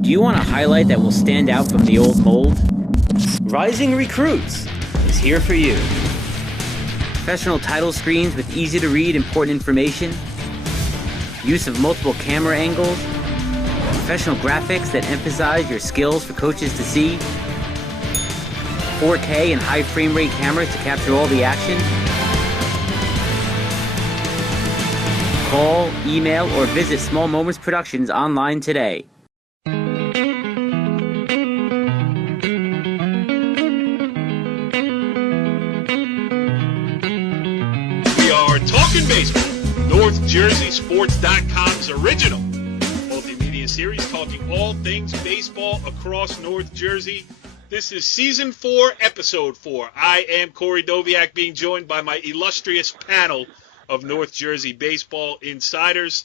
Do you want a highlight that will stand out from the old mold? Rising Recruits is here for you. Professional title screens with easy-to-read important information, use of multiple camera angles, professional graphics that emphasize your skills for coaches to see, 4K and high frame rate cameras to capture all the action. Call, email, or visit Small Moments Productions online today. Talkin Baseball, NorthJerseySports.com's original multimedia series talking all things baseball across North Jersey. This is Season 4, Episode 4. I am Corey Doviak, being joined by my illustrious panel of North Jersey baseball insiders,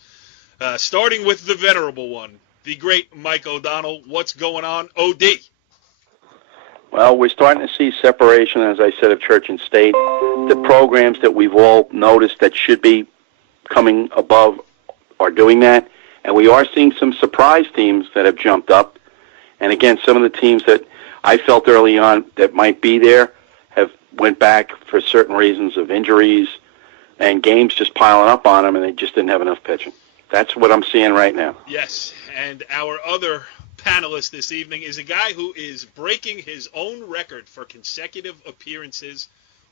starting with the venerable one, the great Mike O'Donnell. What's going on, OD? Well, we're starting to see separation, as I said, of church and state. The programs that we've all noticed that should be coming above are doing that. And we are seeing some surprise teams that have jumped up. And again, some of the teams that I felt early on that might be there have went back for certain reasons of injuries and games just piling up on them, and they just didn't have enough pitching. That's what I'm seeing right now. Yes, and our other panelist this evening is a guy who is breaking his own record for consecutive appearances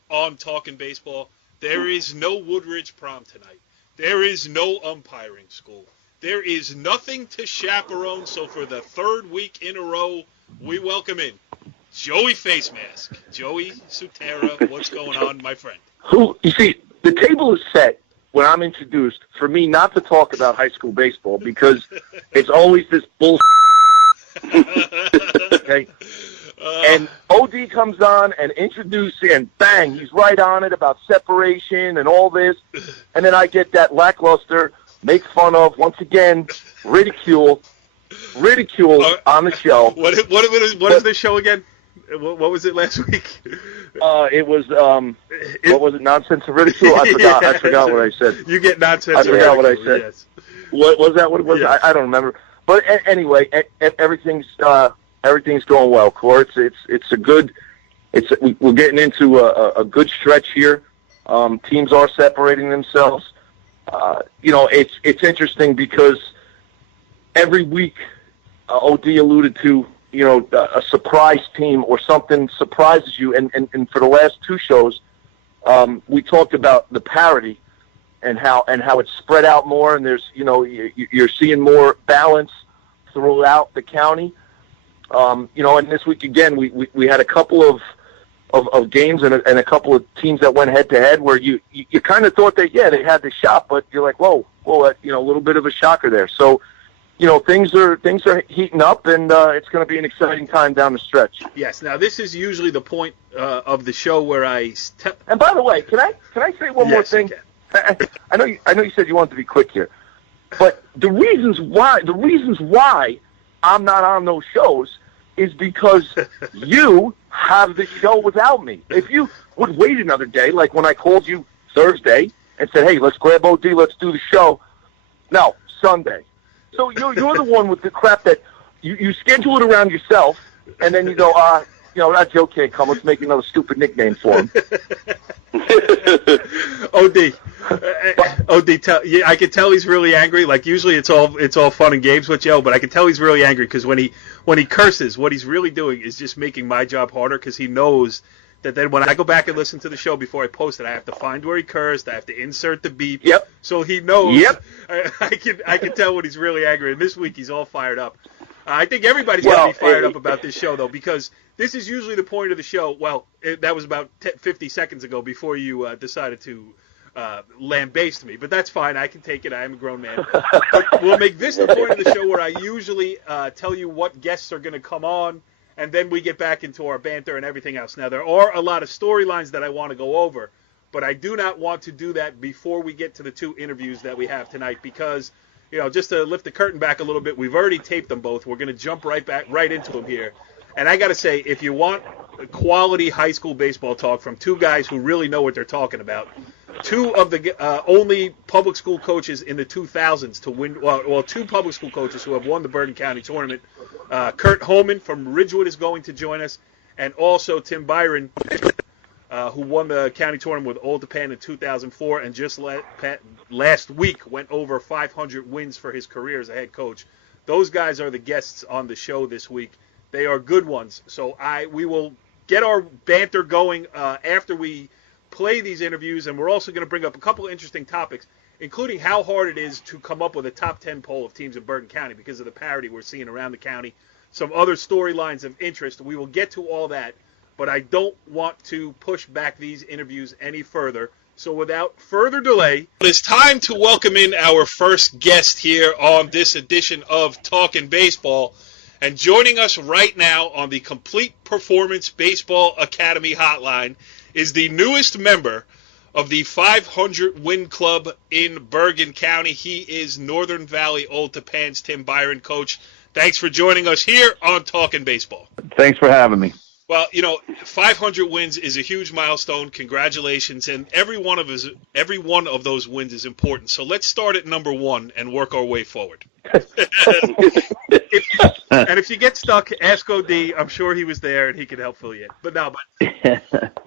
on Talkin Baseball. There is no Woodridge prom tonight. There is no umpiring school. There is nothing to chaperone. So for the third week in a row, we welcome in Joey Facemask. Joey Sutera, what's going on, my friend? You see, the table is set when I'm introduced for me not to talk about high school baseball because it's always this bullshit. Okay. And OD comes on and introduces, and bang, he's right on it about separation and all this. And then I get that lackluster, make fun of, once again, ridicule on the show. What is the show again? What was it last week? It was, what was it, nonsense and ridicule? I forgot what I said. You get nonsense I forgot what I said. Yes. What was that? What it was? Yes. I don't remember. But anyway, everything's going well, Court. We're getting into a good stretch here. Teams are separating themselves. It's interesting because every week, OD alluded to, a surprise team or something surprises you. And for the last two shows, we talked about the parity and how it's spread out more, and there's, you're seeing more balance throughout the county. And this week again, we had a couple of games and a couple of teams that went head to head where you kind of thought that, they had the shot, but you're like, whoa, a little bit of a shocker there. So, things are heating up, and it's going to be an exciting time down the stretch. Yes. Now, this is usually the point of the show where I. And by the way, can I say one more thing? I know you said you wanted to be quick here, but the reasons why I'm not on those shows is because you have the show without me. If you would wait another day, like when I called you Thursday and said, "Hey, let's grab OD, let's do the show." No, Sunday. So you're the one with the crap that you schedule it around yourself, and then you go, that Joe can't come. Let's make another stupid nickname for him. OD, I can tell he's really angry. Like usually it's all fun and games with Joe, but I can tell he's really angry because when he curses, what he's really doing is just making my job harder because he knows that then when I go back and listen to the show before I post it, I have to find where he cursed. I have to insert the beep. Yep. So he knows. Yep. I can tell when he's really angry. And this week he's all fired up. I think everybody's got to be fired up about this show, though, because this is usually the point of the show. Well, that was about 50 seconds ago before you decided to lambaste me. But that's fine. I can take it. I am a grown man. But we'll make this the point of the show where I usually tell you what guests are going to come on, and then we get back into our banter and everything else. Now, there are a lot of storylines that I want to go over, but I do not want to do that before we get to the two interviews that we have tonight because, just to lift the curtain back a little bit, we've already taped them both. We're going to jump right into them here. And I got to say, if you want quality high school baseball talk from two guys who really know what they're talking about, two of the only public school coaches in the 2000s to win. Well, two public school coaches who have won the Bergen County tournament. Kurt Hommen from Ridgewood is going to join us, and also Tim Byron, who won the county tournament with Old Tappan in 2004, and just last week went over 500 wins for his career as a head coach. Those guys are the guests on the show this week. They are good ones. So we will get our banter going after we play these interviews, and we're also going to bring up a couple of interesting topics, including how hard it is to come up with a top 10 poll of teams in Bergen County because of the parity we're seeing around the county, some other storylines of interest. We will get to all that, but I don't want to push back these interviews any further. So without further delay, it's time to welcome in our first guest here on this edition of Talkin Baseball. And joining us right now on the Complete Performance Baseball Academy hotline is the newest member of the 500 Win Club in Bergen County. He is Northern Valley.Old Tappan's Tim Byron. Coach, thanks for joining us here on Talkin Baseball. Thanks for having me. Well, 500 wins is a huge milestone. Congratulations, and every one of those wins is important. So let's start at number 1 and work our way forward. And if you get stuck, ask OD. I'm sure he was there and he could help fill you in. But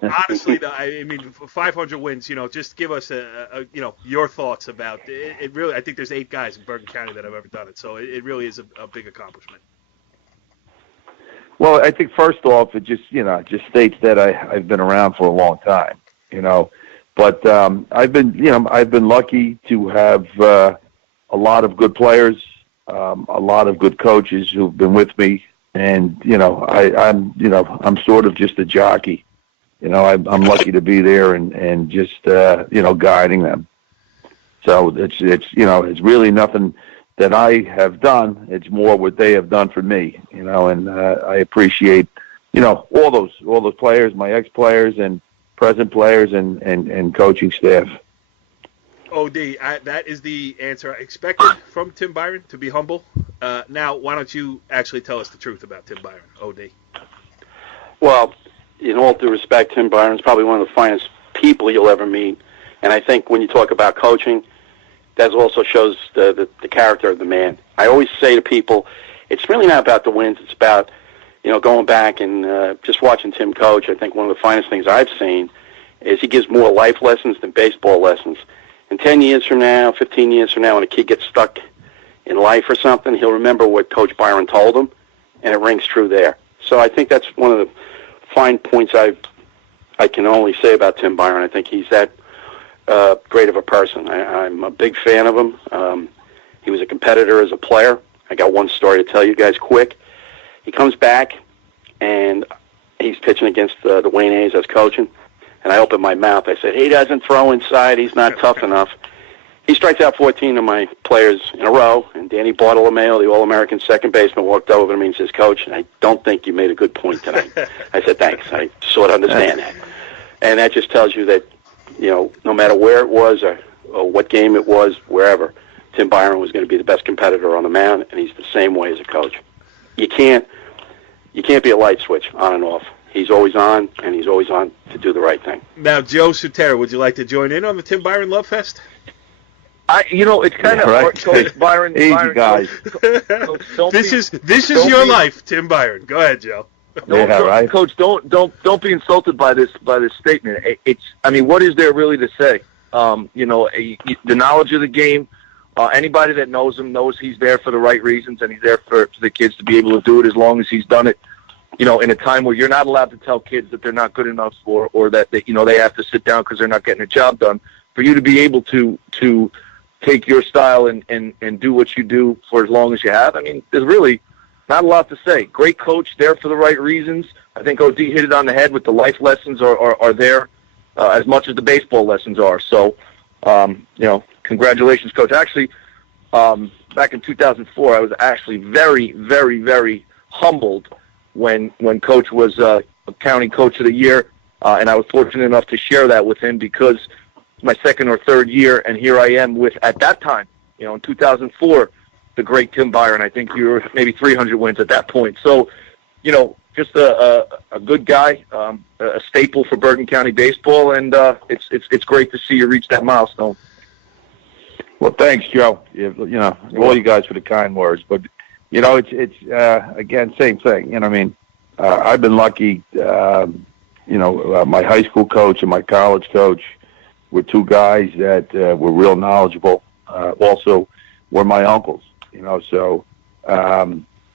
honestly, I mean, 500 wins. Just give us your thoughts about it. Really, I think there's 8 guys in Bergen County that have ever done it. So it really is a big accomplishment. Well, I think first off, it just states that I've been around for a long time, But I've been lucky to have a lot of good players, a lot of good coaches who've been with me, and I'm sort of just a jockey. I'm lucky to be there and just guiding them. So it's really nothing that I have done. It's more what they have done for me, and I appreciate, all those players, my ex-players and present players and coaching staff. OD, that is the answer I expected from Tim Byron, to be humble. Now, why don't you actually tell us the truth about Tim Byron, OD? Well, in all due respect, Tim Byron's probably one of the finest people you'll ever meet. And I think when you talk about coaching, that also shows the character of the man. I always say to people, it's really not about the wins. It's about, going back and just watching Tim coach. I think one of the finest things I've seen is he gives more life lessons than baseball lessons. And 10 years from now, 15 years from now, when a kid gets stuck in life or something, he'll remember what Coach Byron told him, and it rings true there. So I think that's one of the fine points I can only say about Tim Byron. I think he's that great of a person. I'm a big fan of him. He was a competitor as a player. I got one story to tell you guys quick. He comes back, and he's pitching against the Wayne A's. I was coaching, and I opened my mouth. I said, he doesn't throw inside. He's not tough enough. He strikes out 14 of my players in a row, and Danny Bartolomeo, the All-American second baseman, walked over to me and says, Coach, I don't think you made a good point tonight. I said, thanks. I sort of understand that. And that just tells you that, no matter where it was or what game it was, wherever, Tim Byron was going to be the best competitor on the mound, and he's the same way as a coach. You can't be a light switch on and off. He's always on, and he's always on to do the right thing. Now, Joe Sutera, would you like to join in on the Tim Byron Love Fest? It's kind of right. Coach Byron. Easy, Byron, guys. Coach, This is your life, Tim Byron. Go ahead, Joe. Right. Coach, don't be insulted by this statement. What is there really to say? The knowledge of the game. Anybody that knows him knows he's there for the right reasons, and he's there for the kids to be able to do it as long as he's done it. In a time where you're not allowed to tell kids that they're not good enough, or that they have to sit down because they're not getting a job done. For you to be able to take your style and do what you do for as long as you have, there's really not a lot to say. Great coach, there for the right reasons. I think OD hit it on the head with the life lessons are there as much as the baseball lessons are. So, congratulations, Coach. Actually, back in 2004, I was actually very, very, very humbled when Coach was County Coach of the Year, and I was fortunate enough to share that with him because it's my second or third year, and here I am with, at that time, in 2004, the great Tim Byron. I think you were maybe 300 wins at that point. So, just a good guy, a staple for Bergen County baseball, and it's great to see you reach that milestone. Well, thanks, Joe. All you guys for the kind words, but it's again, same thing. I've been lucky. My high school coach and my college coach were two guys that were real knowledgeable. Also, were my uncles. So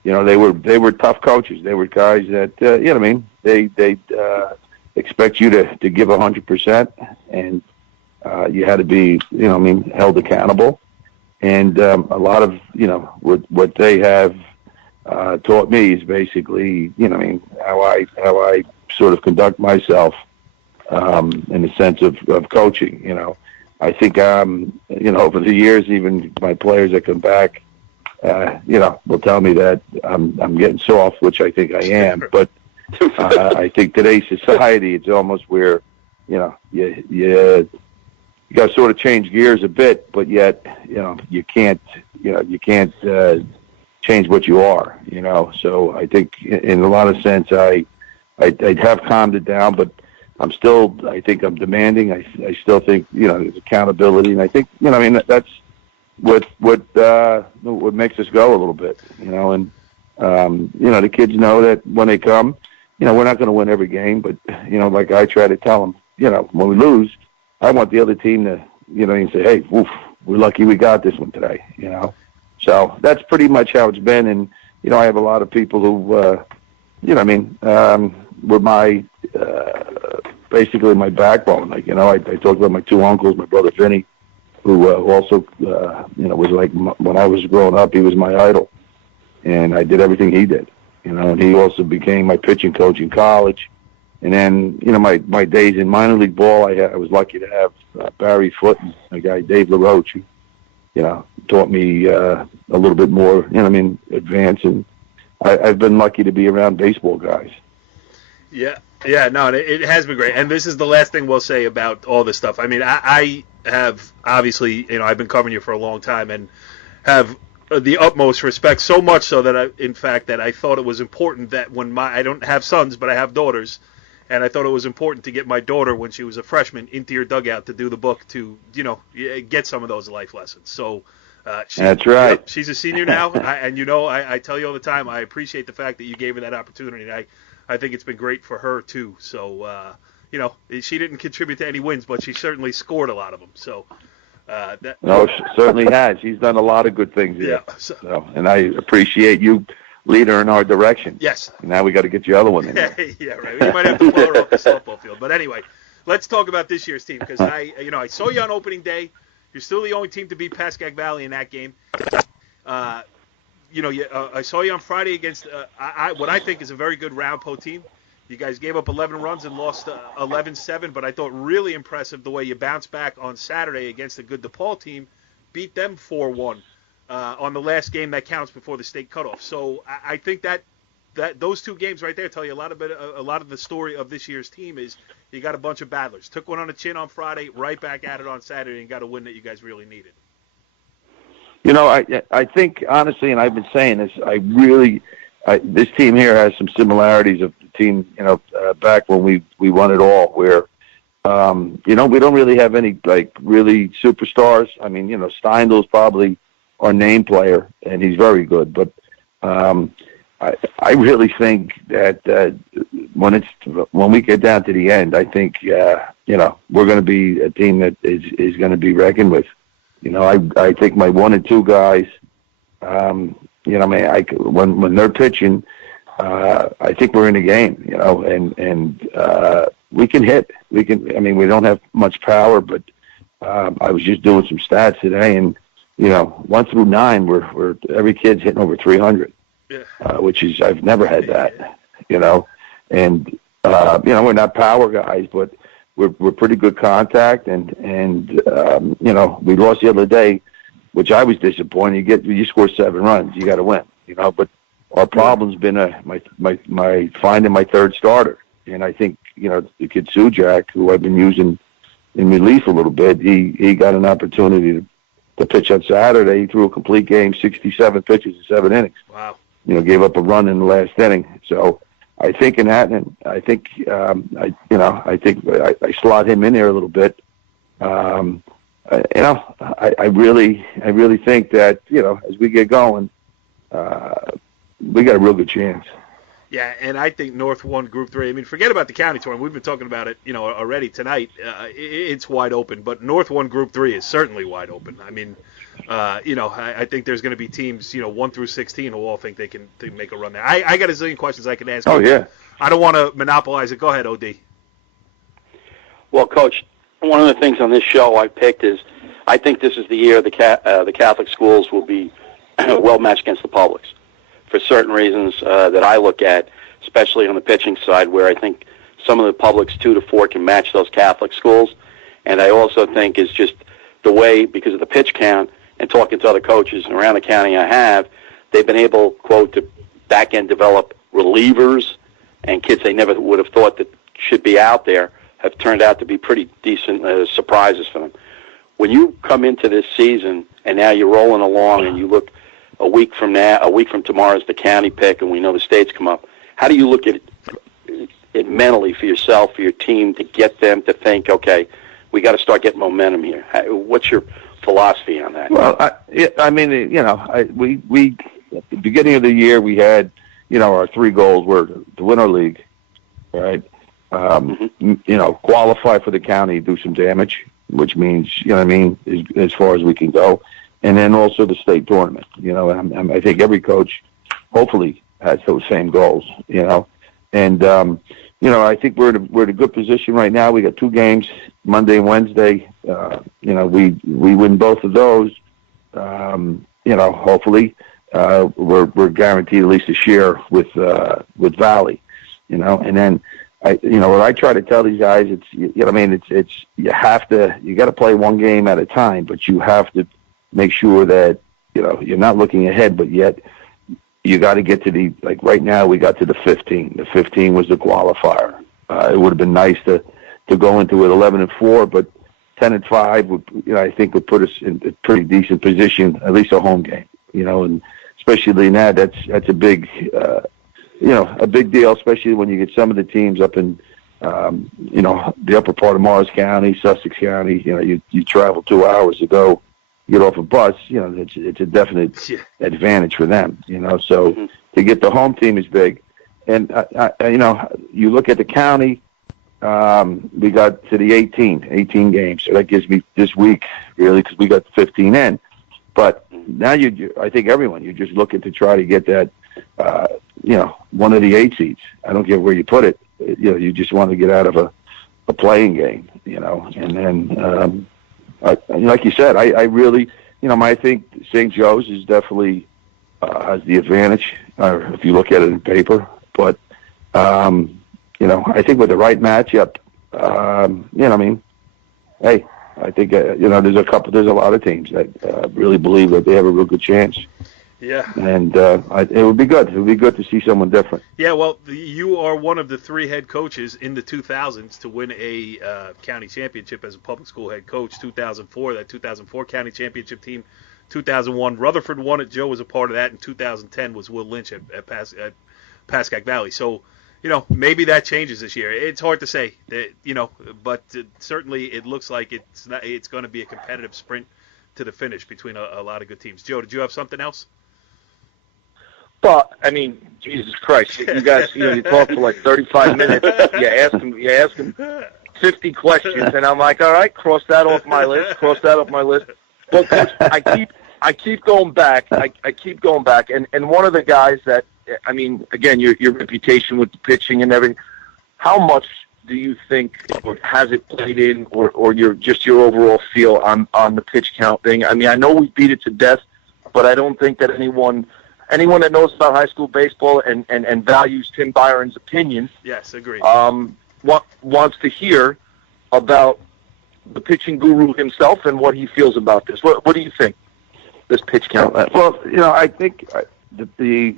they were tough coaches. They were guys that they expect you to give 100%, and you had to be held accountable. And a lot of what they have taught me is basically how I sort of conduct myself in the sense of coaching. I think over the years, even my players that come back will tell me that I'm getting soft, which I think I am. But I think today's society, it's almost where you got to sort of change gears a bit, but yet you can't change what you are. So I think in a lot of sense I'd have calmed it down, but I think I'm demanding. I still think there's accountability, and I think that's what makes us go a little bit. And the kids know that when they come, we're not going to win every game, but like I try to tell them, when we lose, I want the other team to say, hey, woof, we're lucky we got this one today. So that's pretty much how it's been, and I have a lot of people who were my basically my backbone. Like I talked about my two uncles, my brother Vinny, who also was like when I was growing up, he was my idol, and I did everything he did. And he also became my pitching coach in college. And then my days in minor league ball, I was lucky to have Barry Foote and a guy Dave LaRoche, who taught me a little bit more advance, and I've been lucky to be around baseball guys. Yeah, no, it has been great. And this is the last thing we'll say about all this stuff. I mean, I have obviously, I've been covering you for a long time and have the utmost respect, so much so that I thought it was important that when I don't have sons, but I have daughters, and I thought it was important to get my daughter when she was a freshman into your dugout to do the book to, get some of those life lessons. So that's right. She's a senior now, I tell you all the time, I appreciate the fact that you gave her that opportunity. I think it's been great for her too. So, she didn't contribute to any wins, but she certainly scored a lot of them. So, she certainly has. She's done a lot of good things here. Yeah. So, and I appreciate you lead her in our direction. Yes. And now we got to get your other one in there. Yeah, right. You might have to blow her off the softball field. But anyway, let's talk about this year's team, because I saw you on opening day. You're still the only team to beat Pascack Valley in that game. I saw you on Friday against what I think is a very good Roundpo team. You guys gave up 11 runs and lost 11-7, but I thought really impressive the way you bounced back on Saturday against a good DePaul team, beat them 4-1 on the last game that counts before the state cutoff. So I think that those two games right there tell you a lot of the story of this year's team is you got a bunch of battlers. Took one on the chin on Friday, right back at it on Saturday, and got a win that you guys really needed. I think, honestly, and I've been saying this, this team here has some similarities of the team, back when we won it all, where, we don't really have any, really superstars. I mean, Steindel's probably our name player, and he's very good. But I really think that when we get down to the end, I think, we're going to be a team that is going to be reckoned with. I think my 1 and 2 guys, when they're pitching, I think we're in the game, and we can hit. We don't have much power, but I was just doing some stats today, and 1 through 9, we're every kid's hitting over 300, which is I've never had that, and we're not power guys, but we're pretty good contact, and we lost the other day, which I was disappointed. You score 7 runs, you got to win, But our problem's been my finding my third starter, and I think the kid Sujak, who I've been using in relief a little bit, he got an opportunity to pitch on Saturday. He threw a complete game, 67 pitches in 7 innings. Wow. Gave up a run in the last inning. So I think in that, and I think I slot him in there a little bit. I really think that as we get going, we got a real good chance. Yeah, and I think North won Group 3. I mean, forget about the county tournament. We've been talking about it, already tonight. It's wide open, but North won Group 3 is certainly wide open. I mean, I think there's going to be teams, 1 through 16 who all think they can make a run there. I got a zillion questions I can ask. Oh, yeah. I don't want to monopolize it. Go ahead, OD. Well, Coach, one of the things on this show I picked is I think this is the year the Catholic schools will be well matched against the publics for certain reasons that I look at, especially on the pitching side, where I think some of the publics 2 to 4 can match those Catholic schools. And I also think is just the way, because of the pitch count and talking to other coaches around the county they've been able, quote, to back-end develop relievers and kids they never would have thought that should be out there have turned out to be pretty decent surprises for them. When you come into this season and now you're rolling along and you look a week from tomorrow is the county pick and we know the states come up, how do you look at it mentally for yourself, for your team, to get them to think, okay, we got to start getting momentum here? What's your philosophy on that? Well, we at the beginning of the year we had, our 3 goals were to win our league, right? Qualify for the county, do some damage, which means, as far as we can go, and then also the state tournament. I think every coach hopefully has those same goals, and I think we're in a good position right now. We got 2 games, Monday and Wednesday. We win both of those. Hopefully, we're guaranteed at least a share with Valley. And then what I try to tell these guys, it's you got to play one game at a time, but you have to make sure that you're not looking ahead, but yet you got to get to right now we got to the 15. The 15 was the qualifier. It would have been nice to go into it 11-4, but 10-5 would, I think would put us in a pretty decent position, at least a home game, and especially in that's a big, a big deal, especially when you get some of the teams up in, the upper part of Morris County, Sussex County. You travel 2 hours to go get off a bus. It's a definite advantage for them. So to get the home team is big, and you look at the county. We got to the 18 games, so that gives me this week really because we got 15 in. But now I think everyone, you're just looking to try to get that. One of the 8 seeds. I don't care where you put it. You just want to get out of a playing game, And then, like you said, I really, I think St. Joe's is definitely has the advantage, if you look at it in paper. But, I think with the right matchup, hey, I think there's a lot of teams that really believe that they have a real good chance. Yeah. And it would be good. It would be good to see someone different. Yeah, well, you are one of the 3 head coaches in the 2000s to win a county championship as a public school head coach. 2004, that 2004 county championship team. 2001, Rutherford won it. Joe was a part of that. And 2010 was Will Lynch at Pascack Valley. So, maybe that changes this year. It's hard to say, but certainly it looks like it's going to be a competitive sprint to the finish between a lot of good teams. Joe, did you have something else? Well, Jesus Christ, you guys, you talk for like 35 minutes. You ask them 50 questions, and I'm like, all right, cross that off my list. Well, Coach, I keep going back. I keep going back, and one of the guys that, again, your reputation with the pitching and everything. How much do you think, or has it played in, or your overall feel on the pitch count thing? I know we beat it to death, but I don't think that anyone that knows about high school baseball and values Tim Byron's opinion, yes, agree, wants to hear about the pitching guru himself and what he feels about this. What do you think, this pitch count? Well, I think the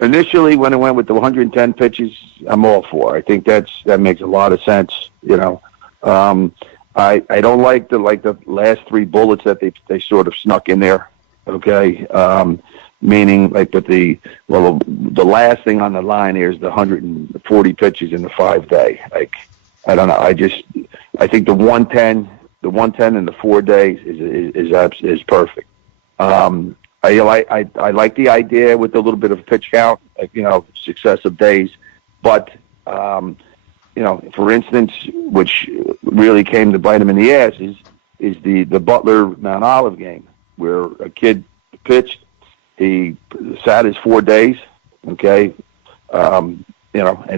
initially when it went with the 110 pitches, I'm all for. I think that makes a lot of sense. I don't like the last 3 bullets that they sort of snuck in there. Okay. meaning like the last thing on the line here is the 140 pitches in the 5-day. Like, I don't know. I think the 110 in the 4 days is perfect. I like the idea with a little bit of pitch count, like, successive days, but for instance, which really came to bite him in the ass is the Butler Mount Olive game, where a kid pitched, he sat his 4 days, okay, and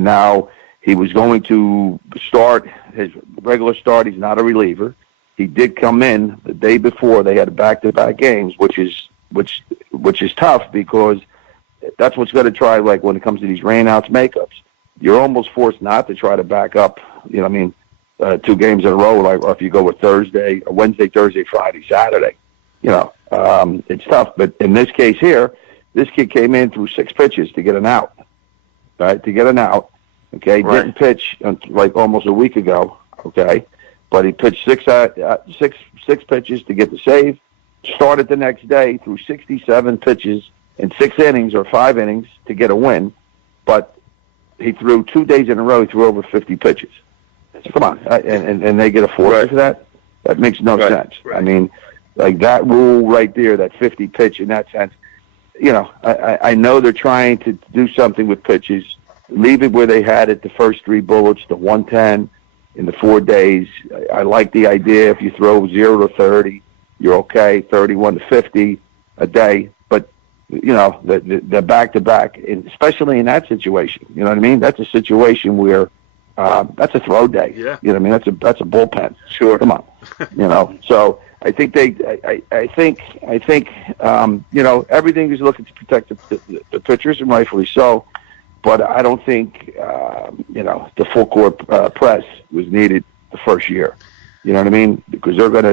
now he was going to start his regular start. He's not a reliever. He did come in the day before. They had back-to-back games, which is tough, because that's what's going to try, like, when it comes to these rainouts, makeups. You're almost forced not to try to back up, 2 games in a row, like, or if you go with Wednesday, Thursday, Friday, Saturday. It's tough. But in this case here, this kid came in through 6 pitches to get an out, right? Okay, right. Didn't pitch like almost a week ago, okay? But he pitched six pitches to get the save, started the next day through 67 pitches in 6 innings or 5 innings to get a win, but he threw 2 days in a row, he threw over 50 pitches. Come on, and they get a fourth for that? That makes no sense. Right. I mean, like, that rule right there, that 50 pitch in that sense, I know they're trying to do something with pitches, leave it where they had it, the first 3 bullets, the 110 in the 4 days. I like the idea. If you throw 0 to 30, you're okay, 31 to 50 a day. But, the back-to-back, especially in that situation, you know what I mean? That's a situation where that's a throw day. Yeah. You know what I mean? That's a bullpen. Sure. Come on. So I think everything is looking to protect the pitchers, and rightfully so. But I don't think, the full court press was needed the first year. You know what I mean? Because they're gonna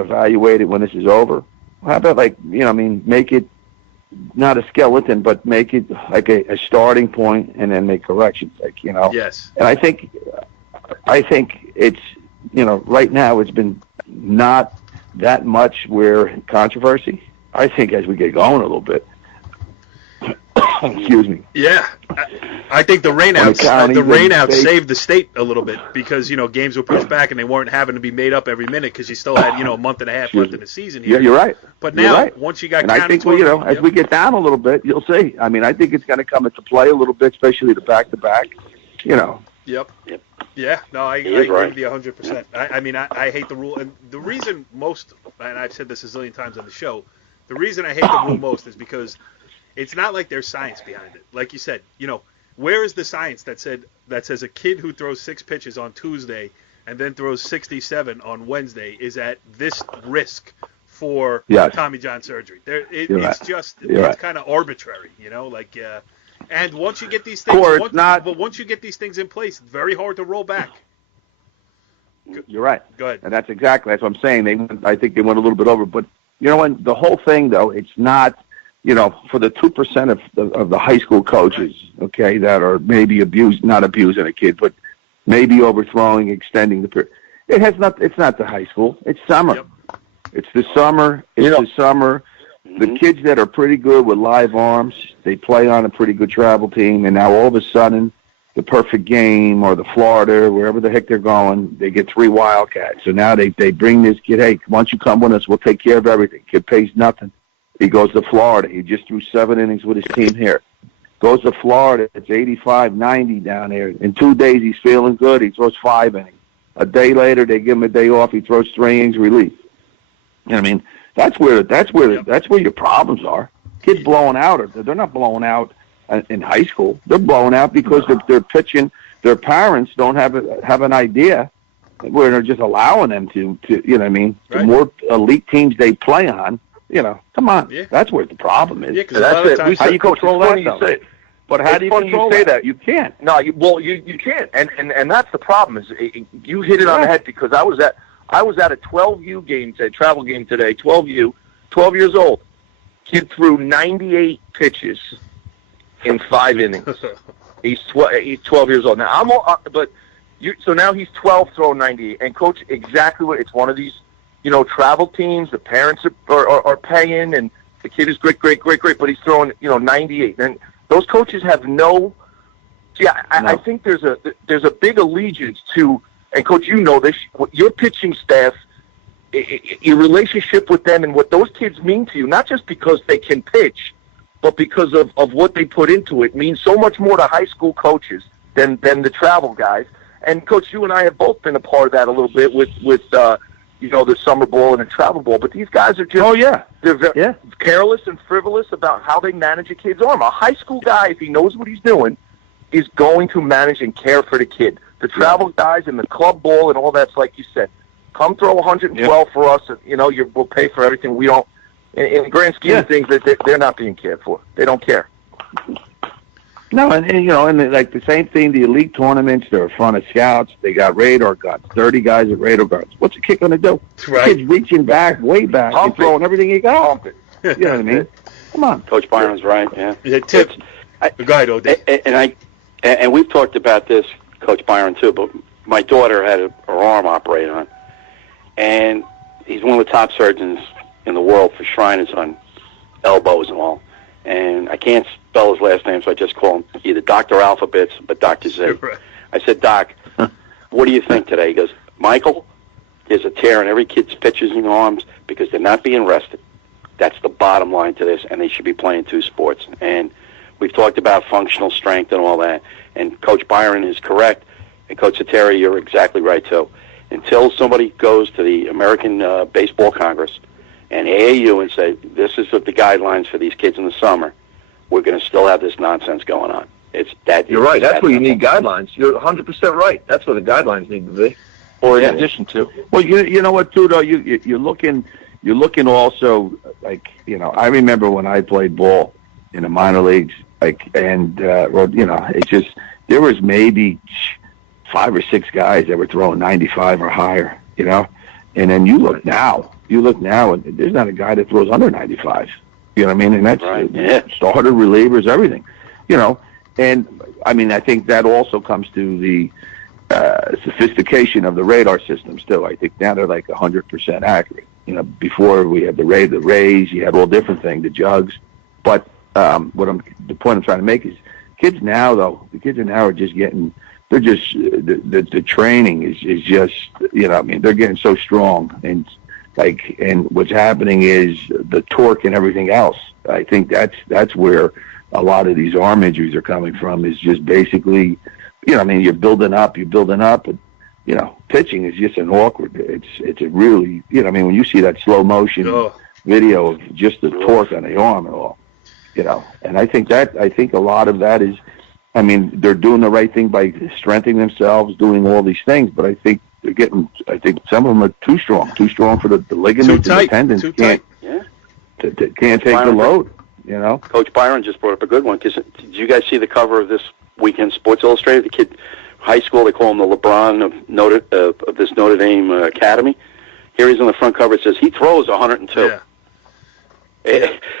evaluate it when this is over. How about, make it not a skeleton, but make it like a starting point, and then make corrections. Yes. And I think it's, right now it's been not that much controversy. I think as we get going a little bit. Excuse me. Yeah, I think the rainouts saved the state a little bit, because games were pushed back and they weren't having to be made up every minute, because you still had a month and a half left in the season here. Yeah, you're right. But now, once you got, and I think as we get down a little bit, you'll see. I mean, I think it's going to come into play a little bit, especially the back-to-back. Yep. Yeah. No, I agree with you 100%. I hate the rule, and the reason and I've said this a zillion times on the show, the reason I hate the rule most is because it's not like there's science behind it. Like you said, where is the science that says a kid who throws 6 pitches on Tuesday and then throws 67 on Wednesday is at this risk for Tommy John surgery? It's kind of arbitrary, and once you get these things, once you get these things in place, it's very hard to roll back. You're right. Go ahead. And that's what I'm saying. I think they went a little bit over, but when the whole thing though, it's not. For the 2% of the high school coaches, okay, that are maybe not abusing a kid, but maybe overthrowing, extending the period. It's not the high school. It's summer. Yep. It's the summer. The summer. The kids that are pretty good with live arms, they play on a pretty good travel team, and now all of a sudden, the Perfect Game or the Florida, wherever the heck they're going, they get 3 Wildcats. So now they bring this kid, hey, why don't you come with us? We'll take care of everything. Kid pays nothing. He goes to Florida. He just threw 7 innings with his team here. Goes to Florida. It's 85, 90 down there. In 2 days, he's feeling good. He throws 5 innings. A day later, they give him a day off. He throws 3 innings relief. You know what I mean? That's where your problems are. Kids blowing out. They're not blowing out in high school. They're blowing out because they're pitching. Their parents don't have an idea where they're just allowing them to you know what I mean? Right. The more elite teams they play on, come on. Yeah. That's where the problem is. Yeah, because a lot of times, how you control that? But how do you control that? You can't. No, you can't, and that's the problem. Is you hit it on the head, because I was at a 12U game, a travel game today. 12U, 12 years old. Kid threw 98 pitches in 5 innings. He's 12 years old now. So now he's 12 throwing 98, and coach, exactly what it's one of these. Travel teams, the parents are paying, and The kid is great, but he's throwing, 98. And those coaches have no. See, I think there's a big allegiance to, and Coach, you know this, your pitching staff, your relationship with them and what those kids mean to you, not just because they can pitch, but because of what they put into it, means so much more to high school coaches than the travel guys. And Coach, you and I have both been a part of that a little bit with the summer ball and the travel ball. But these guys are just they're very careless and frivolous about how they manage a kid's arm. A high school guy, if he knows what he's doing, is going to manage and care for the kid. The travel guys and the club ball and all that's like you said. Come throw 112 for us, and we'll pay for everything. We don't. In the grand scheme of things, they're not being cared for. They don't care. No, and like the same thing, the elite tournaments, they're in front of scouts. They got radar guards, 30 guys at radar guards. What's a kid going to do? Right. The kid's reaching back, way back, and throwing everything he got. You know what I mean? Come on. Coach Byron's right, yeah. Go ahead, Odie. And we've talked about this, Coach Byron, too, but my daughter had her arm operated on, and he's one of the top surgeons in the world for Shriners on elbows and all. And I can't spell his last name, so I just call him either Dr. Alphabets or Dr. Z. Right. I said, Doc, what do you think today? He goes, Michael, there's a tear in every kid's pitches and arms because they're not being rested. That's the bottom line to this, and they should be playing two sports. And we've talked about functional strength and all that, and Coach Byron is correct, and Coach Sutera, you're exactly right, too. Until somebody goes to the American Baseball Congress and AAU and say, this is what the guidelines for these kids in the summer, we're going to still have this nonsense going on. You're right. That's where you need guidelines. You're 100% right. That's what the guidelines need to be. Or in addition to. Well, you know what, too, though? You're looking also, like, I remember when I played ball in the minor leagues, it's just, there was maybe 5 or 6 guys that were throwing 95 or higher, and then you look now, and there's not a guy that throws under 95. You know what I mean? And that's starter, relievers, everything. And I mean, I think that also comes to the sophistication of the radar systems too. I think now they're like 100% accurate. Before we had the rays, you had all different things, the jugs. But the point I'm trying to make is, the kids now are just getting. They're just the training is just they're getting so strong and what's happening is the torque and everything else. I think that's where a lot of these arm injuries are coming from, is just basically you're building up and pitching is just an awkward. It's a really when you see that slow motion video of just the torque on the arm and all, and I think a lot of that is. I mean, they're doing the right thing by strengthening themselves, doing all these things, but I think some of them are too strong for the ligaments and the tendons. Can't take the load, Coach Byron just brought up a good one, because did you guys see the cover of this weekend Sports Illustrated? The kid, high school, they call him the LeBron of this Notre Dame Academy. Here he's on the front cover. It says he throws 102. Yeah.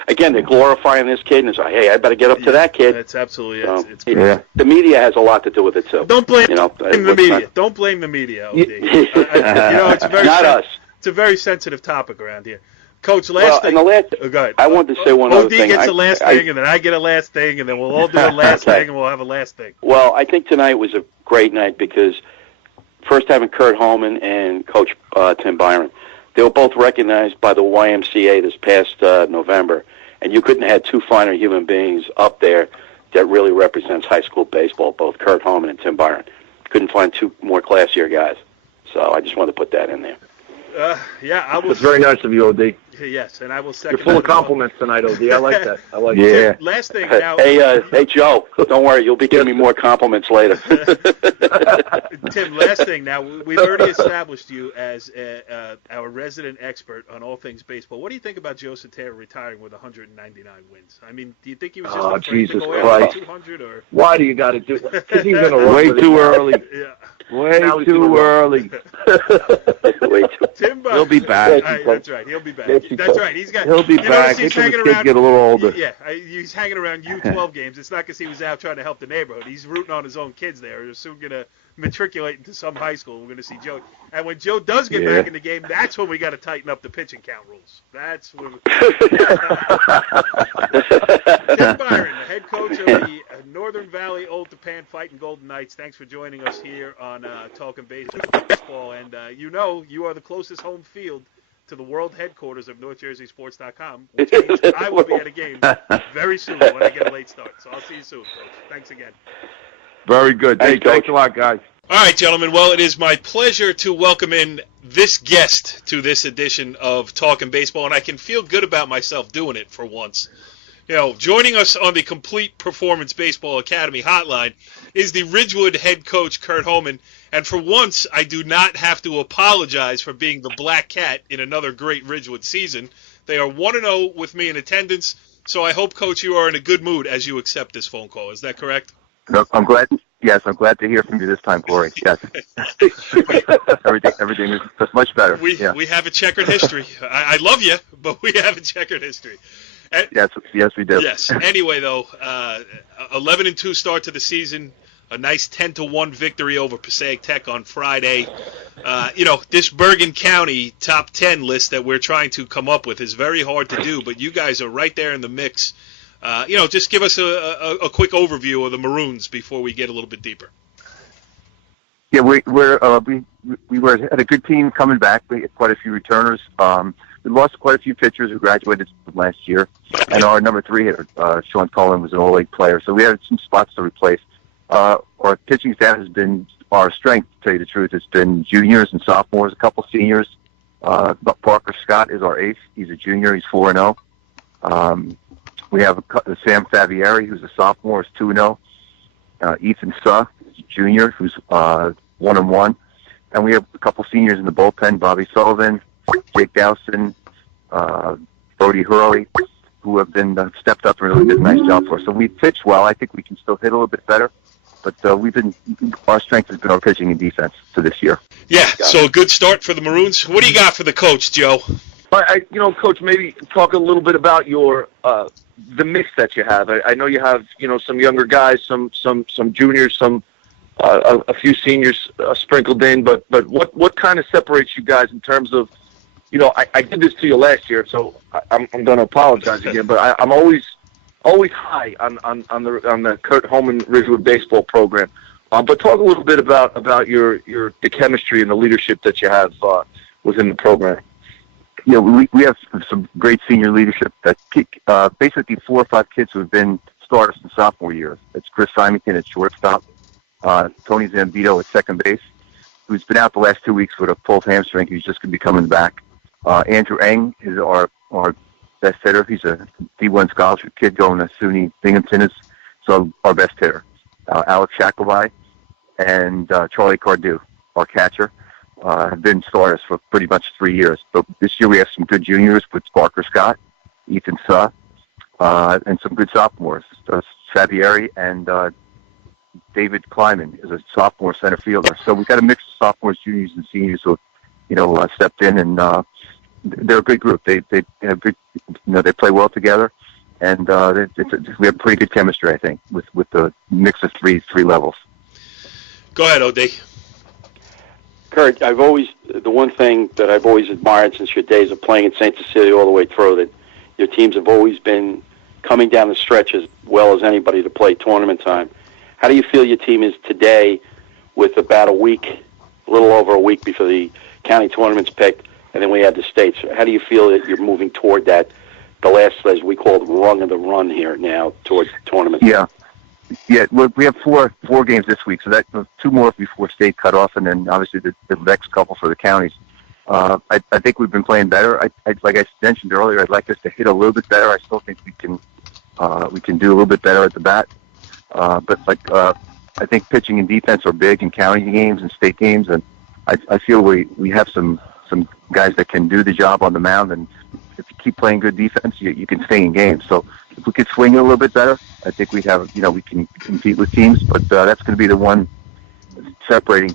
Again, they're glorifying this kid, and it's like, hey, I better get up to that kid. That's absolutely The media has a lot to do with it too. Don't blame the media. Don't blame the media, OD. It's very not us. It's a very sensitive topic around here. Coach, last thing. Go ahead. I wanted to say one other thing. OD gets the last thing, and then I get a last thing, and then we'll all do a last thing, and we'll have a last thing. Well, I think tonight was a great night because first having Kurt Hommen and Coach Tim Byron. They were both recognized by the YMCA this past November, and you couldn't have had two finer human beings up there that really represents high school baseball, both Kurt Hommen and Tim Byron. Couldn't find two more classier guys. So I just wanted to put that in there. It's very nice of you, OD. Yes, and I will second. You're full of compliments tonight, OD. I like that. Yeah. Tim, last thing now. Hey, Joe. Don't worry, you'll be giving me more compliments later. Tim, last thing now. We've already established you as our resident expert on all things baseball. What do you think about Joe Sutera retiring with 199 wins? I mean, do you think he was just afraid to go after 200? Or why do you got to do it? Because he's going to way too early. Yeah. Way too early. Tim Byron. He'll be back. That's right. He'll be back. That's right. He'll be back. He's hanging around. Get a little older. Yeah, he's hanging around U12 games. It's not because he was out trying to help the neighborhood. He's rooting on his own kids there. They're soon going to matriculate into some high school. We're going to see Joe. And when Joe does get back in the game, that's when we got to tighten up the pitching count rules. That's when. Tim Byron, the head coach of the Northern Valley.Old Tappan Fighting Golden Knights. Thanks for joining us here on Talkin Baseball. And you are the closest home field to the world headquarters of NorthJerseySports.com, which means I will be at a game very soon when I get a late start. So I'll see you soon, Coach. Thanks again. Very good. Thanks a lot, guys. All right, gentlemen. Well, it is my pleasure to welcome in this guest to this edition of Talkin Baseball, and I can feel good about myself doing it for once. Joining us on the Complete Performance Baseball Academy hotline is the Ridgewood head coach, Kurt Hommen. And for once, I do not have to apologize for being the black cat in another great Ridgewood season. They are 1-0 with me in attendance, so I hope, Coach, you are in a good mood as you accept this phone call. Is that correct? No, I'm glad. Yes, I'm glad to hear from you this time, Corey. Yes, everything is much better. We have a checkered history. I love you, but we have a checkered history. Yes, we do. Yes. Anyway, though, 11-2 start to the season. A nice 10-1 victory over Passaic Tech on Friday. This Bergen County top 10 list that we're trying to come up with is very hard to do, but you guys are right there in the mix. Just give us a quick overview of the Maroons before we get a little bit deeper. Yeah, we had a good team coming back. We had quite a few returners. We lost quite a few pitchers who graduated last year, and our number 3 hitter, Sean Cullen, was an all-league player. So we had some spots to replace. Our pitching staff has been our strength, to tell you the truth. It's been juniors and sophomores, a couple seniors. Parker Scott is our ace. He's a junior. He's 4-0. We have Sam Favieri, who's a sophomore, is 2-0. Ethan Suh, junior, who's 1-1. And we have a couple seniors in the bullpen, Bobby Sullivan, Jake Dowson, Bodie Hurley, who have been stepped up and really did a nice job for us. So we pitch well. I think we can still hit a little bit better. But our strength has been our pitching and defense for this year. Yeah, so a good start for the Maroons. What do you got for the coach, Joe? Coach, maybe talk a little bit about your the mix that you have. I know you have some younger guys, some juniors, some a few seniors sprinkled in. But what kind of separates you guys in terms of I did this to you last year, so I'm going to apologize again. But I'm always high on the Kurt Hommen Ridgewood baseball program. But talk a little bit about the chemistry and the leadership that you have within the program. Yeah, we have some great senior leadership. That basically 4 or 5 kids who have been starters in sophomore year. It's Chris Symington at shortstop, Tony Zambito at second base, who's been out the last 2 weeks with a pulled hamstring. He's just going to be coming back. Andrew Eng is our best hitter. He's a D1 scholarship kid going to SUNY Binghamton. Is so our best hitter. Alex Shackleby and Charlie Cardew, our catcher, have been starters for pretty much 3 years. But this year we have some good juniors with Parker Scott, Ethan Suh, and some good sophomores. Favieri and David Kleiman is a sophomore center fielder. So we've got a mix of sophomores, juniors, and seniors who stepped in, and they're a good group. They have good, they play well together, and we have pretty good chemistry, I think, with the mix of three levels. Go ahead, O.D. Kurt, the one thing that I've always admired since your days of playing in St. Cecilia all the way through, that your teams have always been coming down the stretch as well as anybody to play tournament time. How do you feel your team is today with about a little over a week before the county tournament's picked, and then we have the states? How do you feel that you're moving toward that, the last, as we call it, rung of the run here now towards tournament? Yeah, we have four games this week, so that 2 more before state cutoff, and then obviously the next couple for the counties. I think we've been playing better. Like I mentioned earlier, I'd like us to hit a little bit better. I still think we can do a little bit better at the bat. But I think pitching and defense are big in county games and state games, and I feel we have some guys that can do the job on the mound, and if you keep playing good defense, you can stay in games. So if we could swing it a little bit better, I think we can compete with teams, but that's going to be the one separating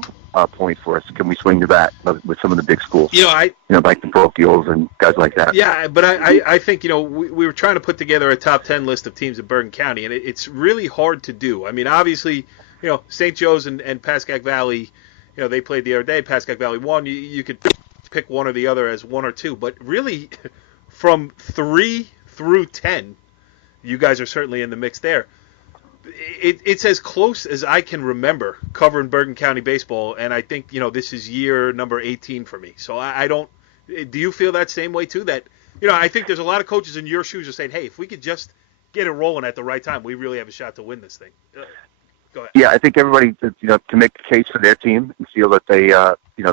point for us. Can we swing the bat with some of the big schools? Like the Parochials and guys like that. Yeah, but I think, we were trying to put together a top 10 list of teams in Bergen County, and it's really hard to do. I mean, obviously, St. Joe's and Pascack Valley, they played the other day. Pascack Valley won. You could pick one or the other as 1 or 2, but really, from 3 through 10, you guys are certainly in the mix there. It's as close as I can remember covering Bergen County baseball, and I think this is year number 18 for me. So I don't. Do you feel that same way too? That I think there's a lot of coaches in your shoes are saying, hey, if we could just get it rolling at the right time, we really have a shot to win this thing. Go ahead. Yeah, I think everybody to make the case for their team and feel that they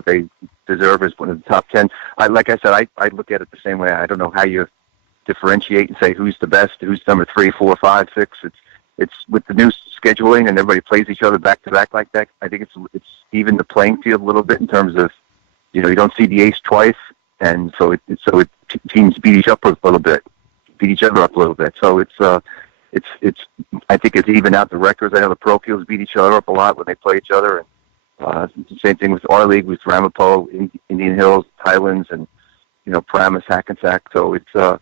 they deserve as one of the top 10. Like I said, I look at it the same way. I don't know how you differentiate and say who's the best, who's number 3, 4, 5, 6. It's with the new scheduling and everybody plays each other back to back like that. I think it's even the playing field a little bit in terms of you don't see the ace twice, and so teams beat each other up a little bit. So it's I think it's even out the records. I know the parochials beat each other up a lot when they play each other, and it's the same thing with our league with Ramapo, Indian Hills, Highlands, and Paramus, Hackensack. So it's a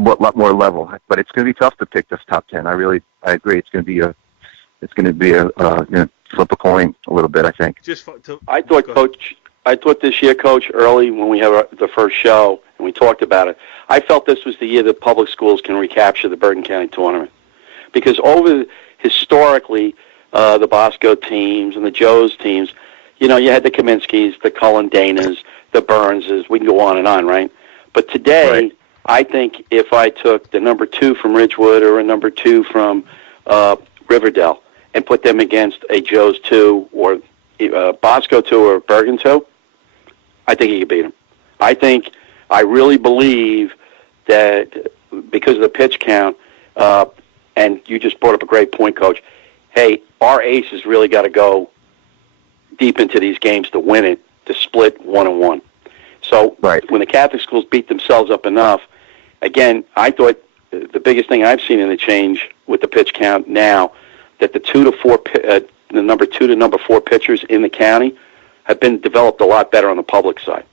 lot more level, but it's going to be tough to pick this top 10. I agree. It's going to be a flip a coin a little bit. I think. I thought this year, Coach, early when we had the first show and we talked about it, I felt this was the year that public schools can recapture the Bergen County tournament, because historically, the Bosco teams and the Joe's teams, you had the Kaminskis, the Cullen Danas, the Burnses. We can go on and on, right? But today. Right. I think if I took the number 2 from Ridgewood or a number 2 from Riverdale and put them against a Joe's 2 or Bosco 2 or Bergen 2, I think he could beat them. I really believe that because of the pitch count, and you just brought up a great point, Coach, hey, our aces really got to go deep into these games to win it, to split 1-1. So when the Catholic schools beat themselves up enough, again, I thought the biggest thing I've seen in the change with the pitch count now, that the number 2 to number 4 pitchers in the county have been developed a lot better on the public side.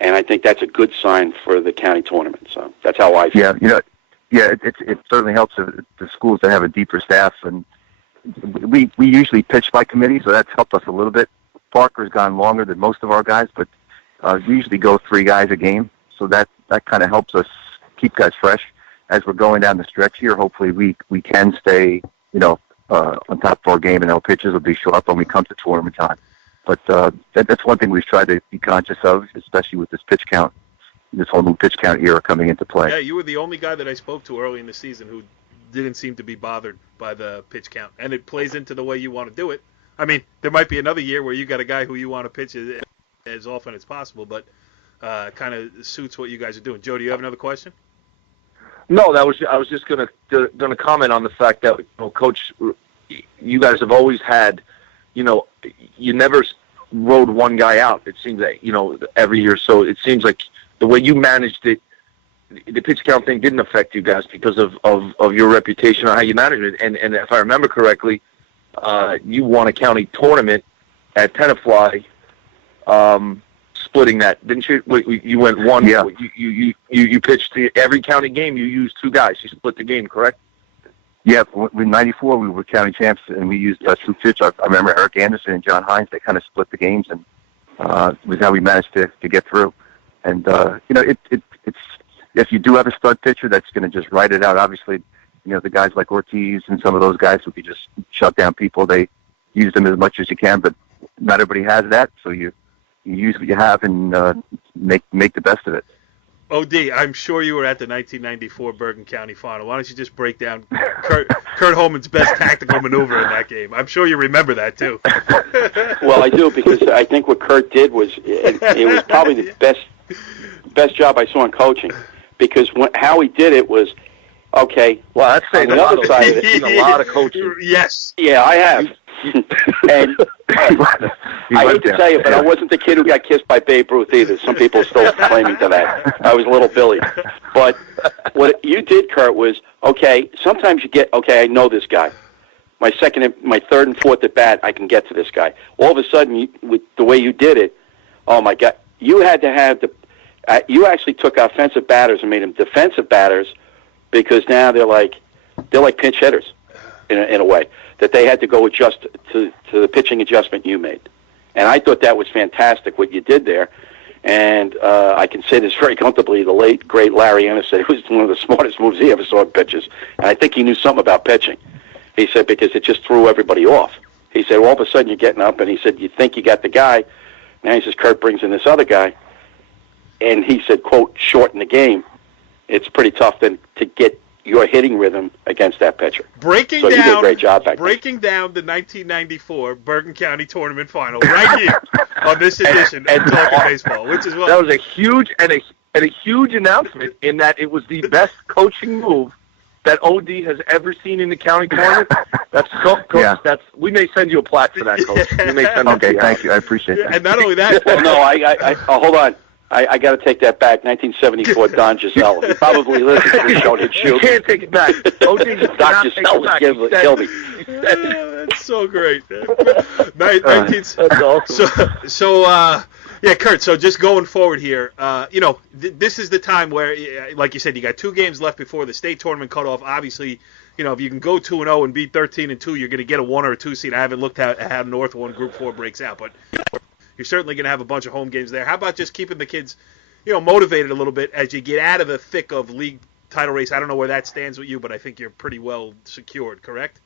And I think that's a good sign for the county tournament. So that's how I feel. Yeah, it certainly helps the schools that have a deeper staff. And we usually pitch by committee, so that's helped us a little bit. Parker's gone longer than most of our guys, but we usually go 3 guys a game. So that kind of helps us keep guys fresh as we're going down the stretch here. Hopefully we can stay, on top of our game, and our pitchers will be sharp when we come to tournament time. But that's one thing we've tried to be conscious of, especially with this pitch count, this whole new pitch count era coming into play. Yeah, you were the only guy that I spoke to early in the season who didn't seem to be bothered by the pitch count, and it plays into the way you want to do it. I mean, there might be another year where you got a guy who you want to pitch as often as possible, but kind of suits what you guys are doing. Joe, do you have another question? No, I was just going to comment on the fact that Coach, you guys have always had, you never rode one guy out. It seems like every year. So it seems like the way you managed it, the pitch count thing didn't affect you guys because of your reputation or how you managed it. And if I remember correctly, you won a county tournament at Tenafly. Splitting that, didn't you? You went one. Yeah. You pitched every county game. You used 2 guys. You split the game, correct? Yeah. In '94, we were county champs, and we used 2 pitchers. I remember Eric Anderson and John Hines. They kind of split the games, and was how we managed to get through. And it's if you do have a stud pitcher that's going to just ride it out. Obviously, the guys like Ortiz and some of those guys who could just shut down people. They use them as much as you can, but not everybody has that. So you use what you have and make the best of it. OD, I'm sure you were at the 1994 Bergen County final. Why don't you just break down Kurt Hommen's best tactical maneuver in that game? I'm sure you remember that, too. Well, I do, because I think what Kurt did was, it was probably the best job I saw in coaching, because how he did it was, okay. Well, I'd say the other side of it, seen a lot of coaching. Yes. Yeah, I have. And I hate to tell you, but I wasn't the kid who got kissed by Babe Ruth either. Some people are still claiming to that. I was little Billy. But what you did, Kurt, was, okay, sometimes you get, okay, I know this guy. My third and fourth at bat, I can get to this guy. All of a sudden, with the way you did it, oh my God, you had to have you actually took offensive batters and made them defensive batters, because now they're like pinch hitters. in a way, that they had to go adjust to the pitching adjustment you made. And I thought that was fantastic what you did there. And I can say this very comfortably. The late, great Larry Ennis said it was one of the smartest moves he ever saw in pitches. And I think he knew something about pitching. He said because it just threw everybody off. He said, all of a sudden you're getting up, and he said, you think you got the guy. Now he says, Kurt brings in this other guy. And he said, quote, shorten the game. It's pretty tough then to get your hitting rhythm against that pitcher. Breaking you did a great job back breaking down the 1994 Bergen County Tournament Final right here on this edition of Talkin Baseball, which is that was a huge and a huge announcement in that it was the best coaching move that OD has ever seen in the county tournament. That's Coach. Yeah. We may send you a plaque for that, Coach. We may send okay, thank you. I appreciate that. And not only that, well, no, I hold on. I got to take that back. 1974, Don Giselle. He probably listened to the show. You can't take it back. Don Giselle killed me. That's so great. That's awesome. Yeah, Kurt, so just going forward here, this is the time where, like you said, you got 2 games left before the state tournament cutoff. Obviously, if you can go 2-0 and beat 13-2, you're going to get a 1 or a 2 seed. I haven't looked at how North 1 Group 4 breaks out, but you're certainly going to have a bunch of home games there. How about just keeping the kids, motivated a little bit as you get out of the thick of league title race? I don't know where that stands with you, but I think you're pretty well secured, correct?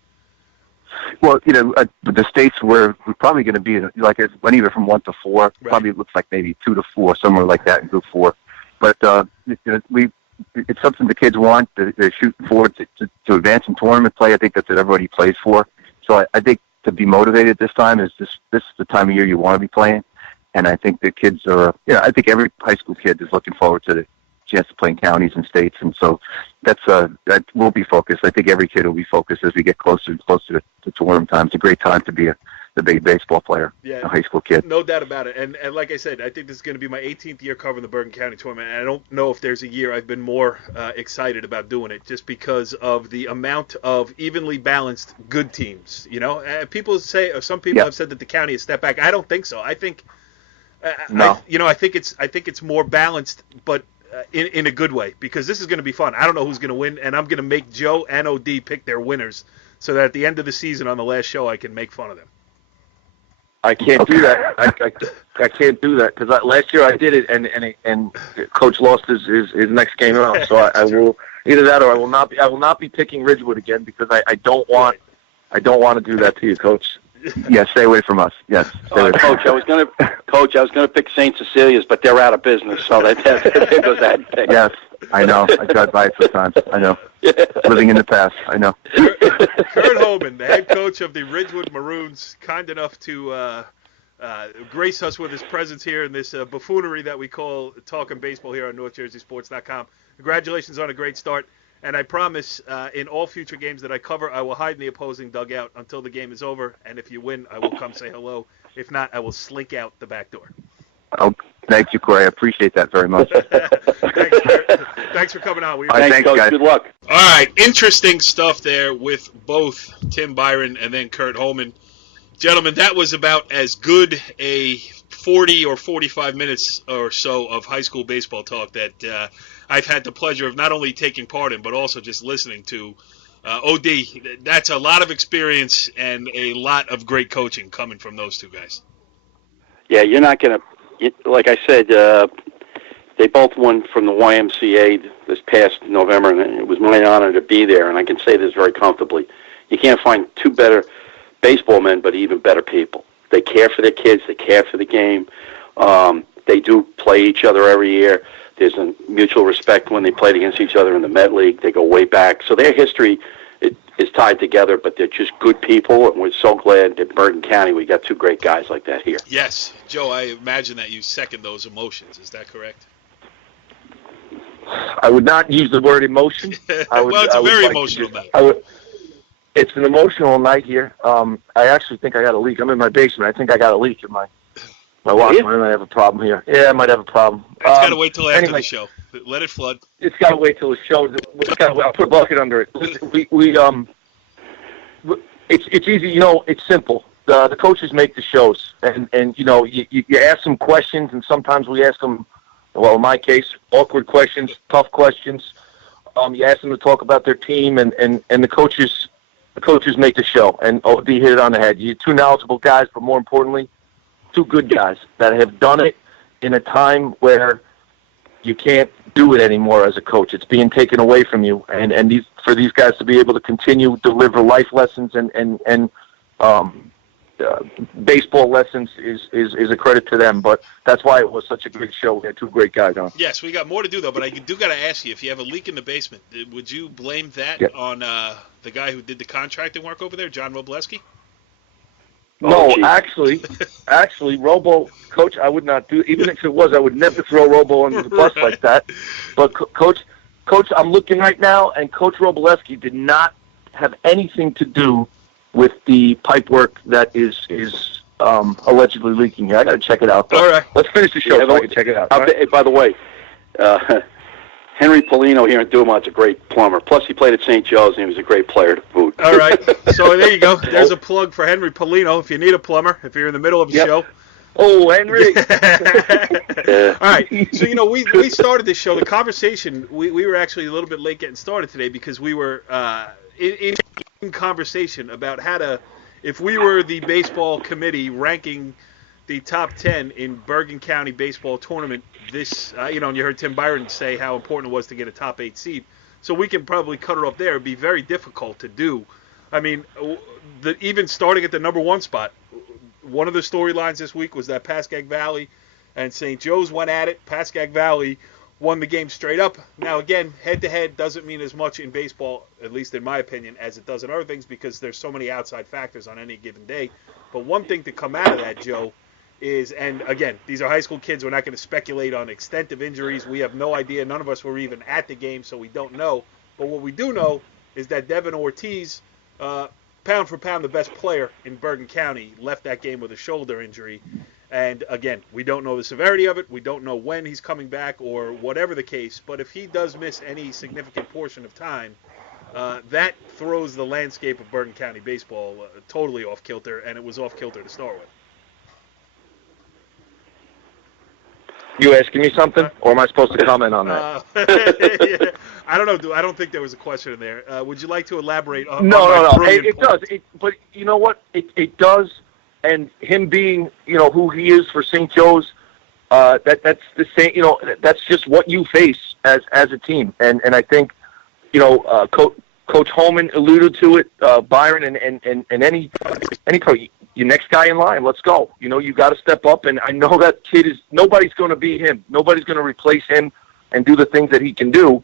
Well, the states we're probably going to be like it went either from 1 to 4. Right. Probably looks like maybe 2 to 4, somewhere like that in Group 4. But it's something the kids want. They're shooting forward to advance in tournament play. I think that's what everybody plays for. So I think to be motivated this time is this is the time of year you want to be playing. And I think the kids are, I think every high school kid is looking forward to the chance to play in counties and states. And so that will be focused. I think every kid will be focused as we get closer and closer to tournament time. It's a great time to be the big baseball player, a high school kid. No doubt about it. And like I said, I think this is going to be my 18th year covering the Bergen County tournament. And I don't know if there's a year I've been more excited about doing it, just because of the amount of evenly balanced good teams. People say, or some people have said that the county is step back. I don't think so. I think, no. I think it's more balanced, but in a good way, because this is going to be fun. I don't know who's going to win, and I'm going to make Joe and OD pick their winners so that at the end of the season on the last show I can make fun of them. I can't do that. I can't do that because last year I did it, and Coach lost his next game out. So I will either that or I will not be picking Ridgewood again because I don't want to do that to you, Coach. Yeah, stay away from us. Yes, Coach. I was gonna pick St. Cecilia's, but they're out of business, so there goes that pick. Yes, I know. I drive by it sometimes. I know. Living in the past. I know. Kurt Hommen, the head coach of the Ridgewood Maroons, kind enough to grace us with his presence here in this buffoonery that we call Talkin Baseball here on NorthJerseySports.com. Congratulations on a great start. And I promise in all future games that I cover, I will hide in the opposing dugout until the game is over. And if you win, I will come say hello. If not, I will slink out the back door. Oh, thank you, Corey. I appreciate that very much. Thanks, Kurt. Thanks for coming on. Thanks, Coach. Guys. Good luck. All right. Interesting stuff there with both Tim Byron and then Kurt Hommen. Gentlemen, that was about as good a 40 or 45 minutes or so of high school baseball talk that I've had the pleasure of not only taking part in, but also just listening to. OD, that's a lot of experience and a lot of great coaching coming from those two guys. Yeah, you're not going to, like I said, they both won from the YMCA this past November, and it was my honor to be there, and I can say this very comfortably. You can't find 2 better baseball men, but even better people. They care for their kids. They care for the game. They do play each other every year. There's a mutual respect when they played against each other in the Met League. They go way back. So their history is tied together, but they're just good people, and we're so glad that Bergen County, we got 2 great guys like that here. Yes. Joe, I imagine that you second those emotions. Is that correct? I would not use the word emotion. Well, it's a very emotional night. It's an emotional night here. I actually think I got a leak. I'm in my basement. I think I got a leak in my watchman. I might have a problem here. Yeah, I might have a problem. It's got to wait till after the show. Let it flood. It's got to wait till the show. I'll put a bucket under it. It's easy. It's simple. The coaches make the shows, and you ask them questions, and sometimes we ask them, well, in my case, awkward questions, tough questions. You ask them to talk about their team, and the coaches the coaches make the show, and OD hit it on the head. You're two knowledgeable guys, but more importantly, two good guys that have done it in a time where you can't do it anymore as a coach. It's being taken away from you, and for these guys to be able to continue deliver life lessons and baseball lessons is a credit to them. But that's why it was such a great show. We had two great guys on. Yes, we got more to do though, but I do got to ask you, if you have a leak in the basement, would you blame that on the guy who did the contracting work over there, John Robleski? No, actually, Robo, Coach, I would not do. Even if it was, I would never throw Robo under the bus like that. But Coach, I'm looking right now, and Coach Robleski did not have anything to do with the pipe work that is allegedly leaking here. I got to check it out. All right, let's finish the show so I can check it out. By the way, Henry Polino here in Dumont's a great plumber. Plus, he played at St. Joe's, and he was a great player to boot. All right. So there you go. There's a plug for Henry Polino if you need a plumber, if you're in the middle of a show. Oh, Henry. All right. So, we started this show. The conversation, we were actually a little bit late getting started today because we were in conversation about how to, if we were the baseball committee ranking the top 10 in Bergen County baseball tournament, this, and you heard Tim Byron say how important it was to get a top 8 seed. So we can probably cut it off there. It'd be very difficult to do. I mean, even starting at the number 1 spot, one of the storylines this week was that Pascagoula Valley and St. Joe's went at it. Pascagoula Valley won the game straight up. Now, again, head-to-head doesn't mean as much in baseball, at least in my opinion, as it does in other things because there's so many outside factors on any given day. But one thing to come out of that, Joe, is, and again, these are high school kids. We're not going to speculate on extent of injuries. We have no idea. None of us were even at the game, so we don't know. But what we do know is that Devin Ortiz, pound for pound the best player in Bergen County, left that game with a shoulder injury. And again, we don't know the severity of it. We don't know when he's coming back or whatever the case. But if he does miss any significant portion of time, that throws the landscape of Bergen County baseball totally off kilter, and it was off kilter to start with. You asking me something, or am I supposed to comment on that? Yeah. I don't know. I don't think there was a question in there. Would you like to elaborate on No. It does. But you know what? It does. And him being, who he is for St. Joe's, that's the same. That's just what you face as a team. And I think, Coach Hommen alluded to it. Byron and any coach. Your next guy in line, let's go. You got to step up, and I know that kid nobody's going to be him. Nobody's going to replace him and do the things that he can do.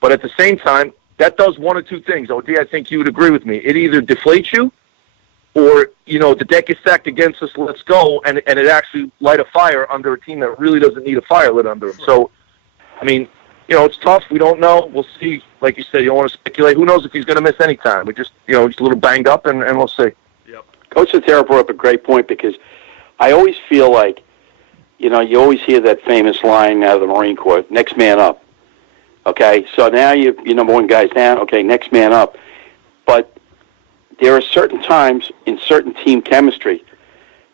But at the same time, that does one of two things. OD, I think you would agree with me. It either deflates you or, the deck is stacked against us, let's go, and it actually light a fire under a team that really doesn't need a fire lit under them. So, I mean, it's tough. We don't know. We'll see. Like you said, you don't want to speculate. Who knows if he's going to miss any time. We just, just a little banged up, and we'll see. Coach Sutera brought up a great point because I always feel like, you always hear that famous line out of the Marine Corps, next man up. Okay, so now your number 1 guy's down. Okay, next man up. But there are certain times in certain team chemistry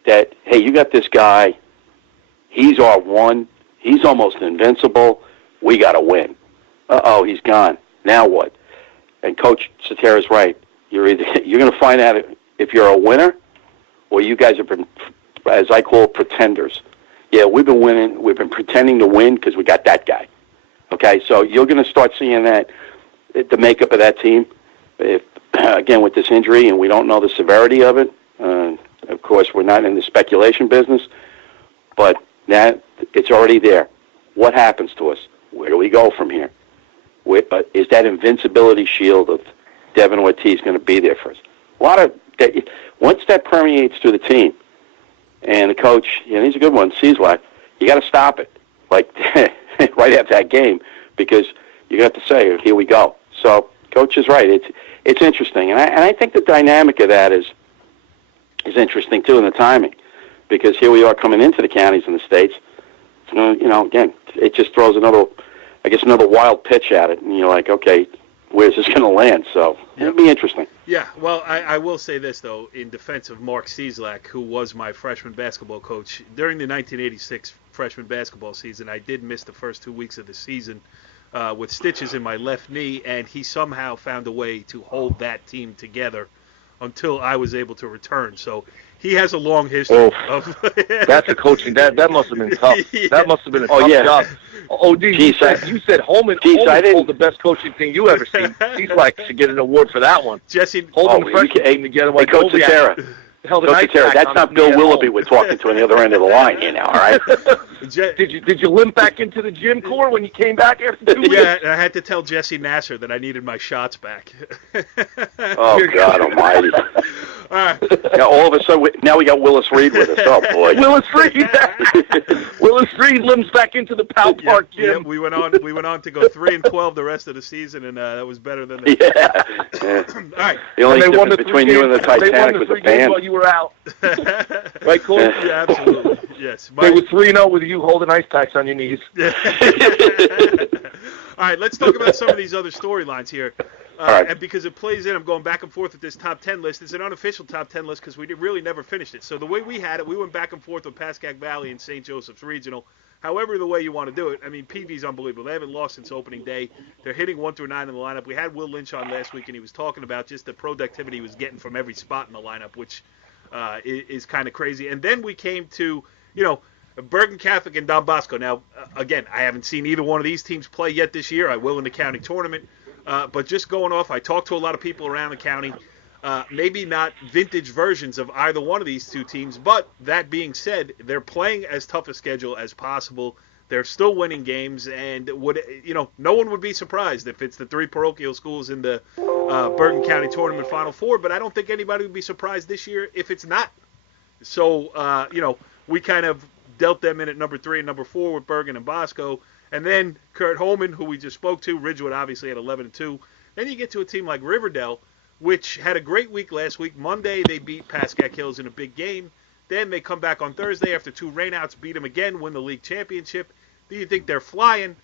that, hey, you got this guy, he's our one, he's almost invincible, we got to win. Uh-oh, he's gone. Now what? And Coach Sutera's right. You're going to find out if you're a winner, or you guys have been, as I call it, pretenders. Yeah, we've been winning. We've been pretending to win because we got that guy. Okay, so you're going to start seeing that, the makeup of that team, again, with this injury, and we don't know the severity of it. Of course, we're not in the speculation business, but that it's already there. What happens to us? Where do we go from here? Is that invincibility shield of Devin Ortiz going to be there for us? A lot of once that permeates through the team, and the coach, he's a good one, Cieslak, you got to stop it, like right after that game, because you got to say, here we go. So, Coach is right. It's interesting, and I think the dynamic of that is interesting too, in the timing, because here we are coming into the counties and the states. Again, it just throws another wild pitch at it, and you're like, okay, where's this going to land? So it'll be interesting. Yeah, well, I will say this, though, in defense of Mark Cieslak, who was my freshman basketball coach. During the 1986 freshman basketball season, I did miss the first 2 weeks of the season with stitches in my left knee, and he somehow found a way to hold that team together until I was able to return. So he has a long history of. That's a coaching. That must have been tough. Yeah. That must have been a tough job. OD, you said Hommen pulled the best coaching thing you ever seen. He's like should get an award for that one. Jesse, holding the freshman team together like Coach Sutera. Coach Sutera, that's not Bill Willoughby we're talking to on the other end of the line here now, all right? Did you limp back into the gym, Core, when you came back after 2 weeks? Yeah, I had to tell Jesse Nasser that I needed my shots back. Oh, God almighty. All right. Yeah, all of a sudden, now we got Willis Reed with us. Oh, boy. Willis Reed limps back into the Powell Park gym. Yeah, we went on to go 3-12 the rest of the season, and that was better than the All right. The only difference between you and the Titanic was a band. While you were out. Right, Cole? Yeah, absolutely. Yes. They were 3-0 with you holding ice packs on your knees. All right, let's talk about some of these other storylines here. Right. And because it plays in, I'm going back and forth with this top 10 list. It's an unofficial top 10 list because we really never finished it. So the way we had it, we went back and forth with Pascack Valley and St. Joseph's Regional. However, the way you want to do it, I mean, PV's unbelievable. They haven't lost since opening day. They're hitting 1 through 9 in the lineup. We had Will Lynch on last week, and he was talking about just the productivity he was getting from every spot in the lineup, which is kind of crazy. And then we came to, Bergen Catholic and Don Bosco. Now, again, I haven't seen either one of these teams play yet this year. I will in the county tournament. But just going off, I talked to a lot of people around the county. Maybe not vintage versions of either one of these two teams, but that being said, they're playing as tough a schedule as possible. They're still winning games, and no one would be surprised if it's the 3 parochial schools in the Bergen County Tournament Final Four. But I don't think anybody would be surprised this year if it's not. So we kind of dealt them in at number 3 and number 4 with Bergen and Bosco. And then Kurt Hommen, who we just spoke to, Ridgewood obviously at 11-2. Then you get to a team like Riverdale, which had a great week last week. Monday they beat Pascack Hills in a big game. Then they come back on Thursday after 2 rainouts, beat them again, win the league championship. Do you think they're flying?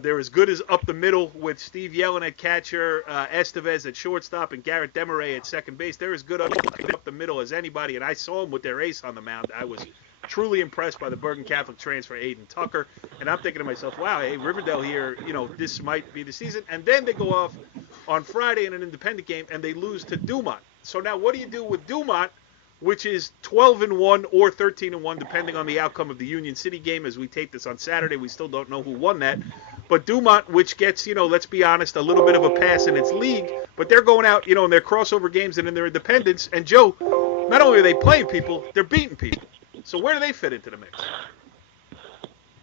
They're as good as up the middle with Steve Yellen at catcher, Estevez at shortstop, and Garrett Demaray at second base. They're as good up the middle as anybody, and I saw them with their ace on the mound. I was truly impressed by the Bergen Catholic transfer, Aiden Tucker. And I'm thinking to myself, wow, hey, Riverdale here, this might be the season. And then they go off on Friday in an independent game, and they lose to Dumont. So now what do you do with Dumont, which is 12-1 or 13-1, depending on the outcome of the Union City game? As we tape this on Saturday, we still don't know who won that. But Dumont, which gets, let's be honest, a little bit of a pass in its league, but they're going out, in their crossover games and in their independence. And, Joe, not only are they playing people, they're beating people. So where do they fit into the mix?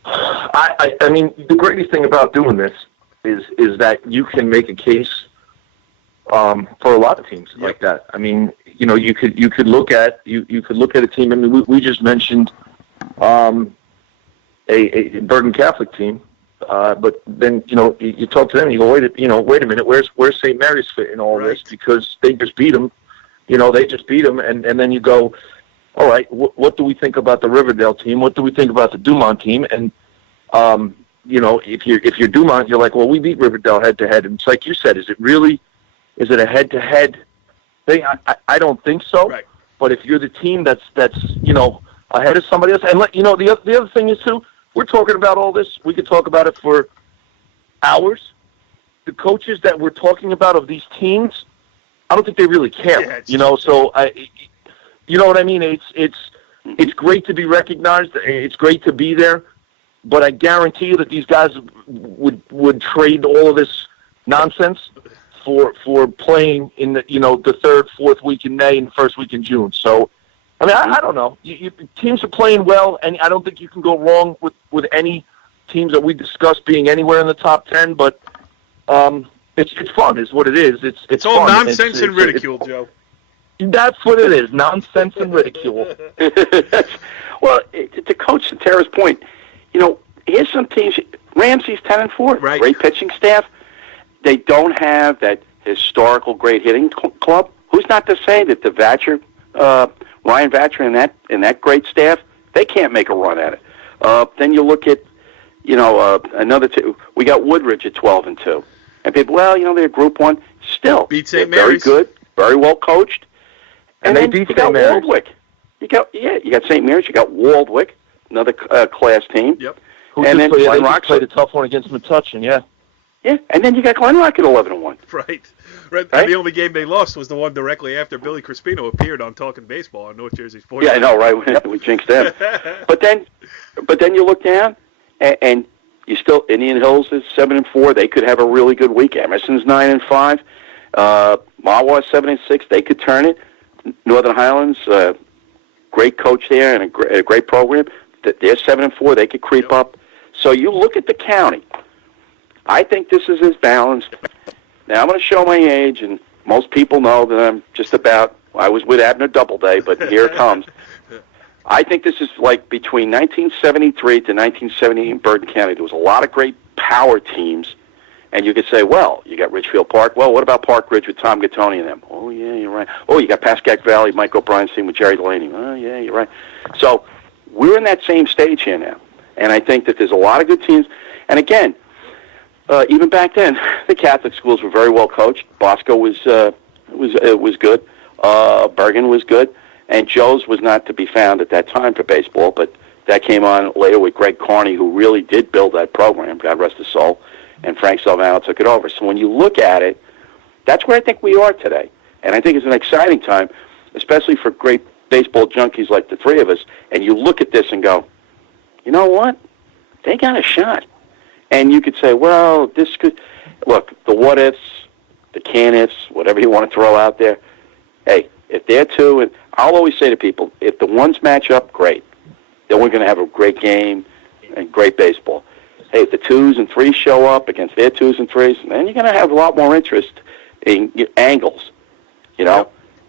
I mean, the greatest thing about doing this is that you can make a case for a lot of teams like that. I mean, you could look at a team. I mean, we just mentioned a Bergen Catholic team, but then you talk to them, and you go, wait a minute, where's St. Mary's fit in all this? Because they just beat them, and then you go, all right, what do we think about the Riverdale team? What do we think about the Dumont team? And if you're Dumont, you're like, well, we beat Riverdale head to head. And it's like you said, is it a head to head thing? I don't think so. Right. But if you're the team that's ahead of somebody else, and the other thing is too, we're talking about all this. We could talk about it for hours. The coaches that we're talking about of these teams, I don't think they really care. Yeah, So you know what I mean? It's great to be recognized. It's great to be there, but I guarantee you that these guys would trade all of this nonsense for playing in the the 3rd, 4th week in May and the 1st week in June. So, I mean, I don't know. Teams are playing well, and I don't think you can go wrong with any teams that we discussed being anywhere in the top 10. But it's fun, is what it is. It's all fun. Nonsense and ridicule, Joe. That's what it is, nonsense and ridicule. Well, to Coach Sutera's point, here's some teams. Ramsey's 10-4, right. Great pitching staff. They don't have that historical great hitting club. Who's not to say that the Ryan Vatcher and that great staff, they can't make a run at it. Then you look at, another two. We got Woodridge at 12-2, and people, they're Group 1. Still, beat St. Very Mary's. good, very well coached. And they beat St. Mary's. Waldwick. You got St. Mary's. You got Waldwick, another class team. Yep. Who just played a tough one against Metuchen, yeah. Yeah, and then you got Glen Rock at 11-1. Right. And the only game they lost was the one directly after Billy Crispino appeared on Talkin Baseball on North Jersey Sports. Yeah, I know, right? We jinxed them. But then you look down, and you still Indian Hills is 7-4. They could have a really good week. Emerson's 9-5. Mawa 7-6. They could turn it. Northern Highlands, great coach there and a great program. They're 7-4. They could creep up. So you look at the county. I think this is as balanced. Now I'm going to show my age, and most people know that I'm just about. I was with Abner Doubleday, but here it comes. I think this is like between 1973 to 1978 in Bergen County. There was a lot of great power teams, and you could say, well, you got Ridgefield Park. Well, what about Park Ridge with Tom Gattoni and them? Oh, yeah, you're right. Oh, you got Pascack Valley, Mike O'Brien's team with Jerry Delaney. Oh, yeah, you're right. So we're in that same stage here now, and I think that there's a lot of good teams. And again, even back then, the Catholic schools were very well coached. Bosco was good. Bergen was good. And Joe's was not to be found at that time for baseball, but that came on later with Greg Carney, who really did build that program, God rest his soul, and Frank Salvano took it over. So when you look at it, that's where I think we are today. And I think it's an exciting time, especially for great baseball junkies like the three of us, and you look at this and go, you know what? They got a shot. And you could say, well, this could... Look, the what-ifs, the can-ifs, whatever you want to throw out there, hey, if they're two... And I'll always say to people, if the ones match up, great. Then we're going to have a great game and great baseball. Hey, if the 2s and 3s show up against their 2s and 3s, then you're going to have a lot more interest in angles,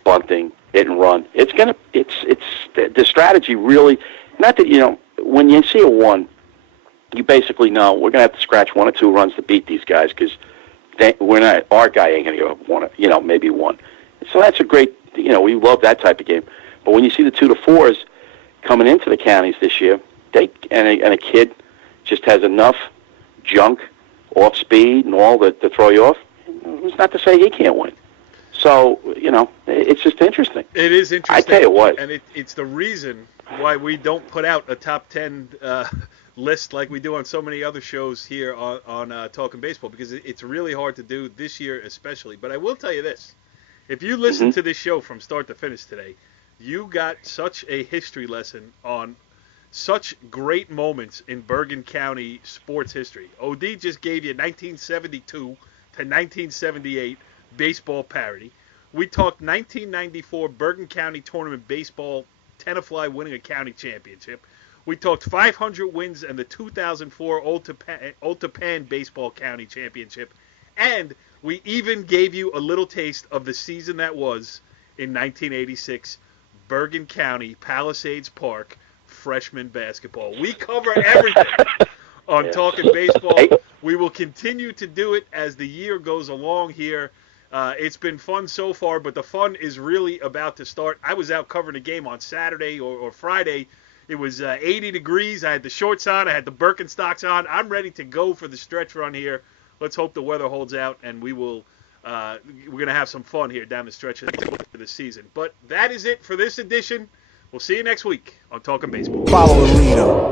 bunting, hit and run. It's the strategy really... Not that, when you see a 1... You basically know we're going to have to scratch 1 or 2 runs to beat these guys because our guy ain't going to give up 1, maybe 1. So that's a great, we love that type of game. But when you see the 2 to 4s coming into the counties this year, and a kid just has enough junk, off speed, and all that to throw you off, it's not to say he can't win. So, it's just interesting. It is interesting. I tell you what. And it's the reason why we don't put out a top 10 list like we do on so many other shows here on Talkin Baseball, because it's really hard to do this year especially. But I will tell you this. If you listen to this show from start to finish today, you got such a history lesson on such great moments in Bergen County sports history. OD just gave you 1972 to 1978 baseball parity. We talked 1994 Bergen County Tournament baseball, Tenafly winning a county championship. We talked 500 wins and the 2004 Old Tappan Baseball County Championship. And we even gave you a little taste of the season that was in 1986, Bergen County, Palisades Park, freshman basketball. We cover everything on Talkin Baseball. We will continue to do it as the year goes along here. It's been fun so far, but the fun is really about to start. I was out covering a game on Saturday or Friday. It was 80 degrees. I had the shorts on. I had the Birkenstocks on. I'm ready to go for the stretch run here. Let's hope the weather holds out, and we will. We're going to have some fun here down the stretch of the season. But that is it for this edition. We'll see you next week on Talkin Baseball. Follow the leader.